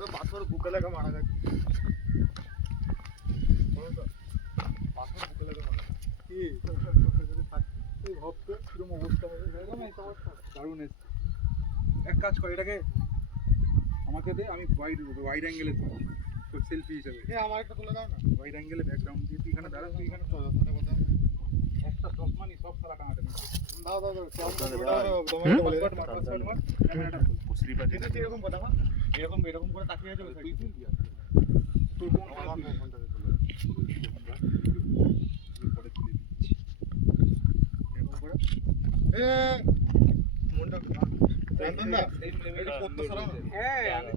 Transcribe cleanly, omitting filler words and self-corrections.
তো পাথর বুকে লাগা মারা গেছে। পাথর বুকে লাগা মারা কি এই ভাবতে কিরকম অবস্থা হবে দারুণ এসছে। এক কাজ কর, এটাকে আমাকে দে, আমি ওয়াইড অ্যাঙ্গেলে তোর সেলফি হিসেবে আমার একটা তুলে দাও না। ওয়াইড অ্যাঙ্গেলে ব্যাকগ্রাউন্ড দিয়ে তুই এখানে দাঁড়া, তুই এখানে চল একটা তসমানি সব সারা টাঙাতে দাও দাও দাও ক্যামেরাটা স্লিপার যেটা এরকম কথা এরকম এরকম করে তাকিয়ে আছে তুই তুই তোর কোন ফোনটা তুলে পরে তুলে দিচ্ছি এরকম করে মনটা জানতেন না এই করতে সারা। হ্যাঁ আমি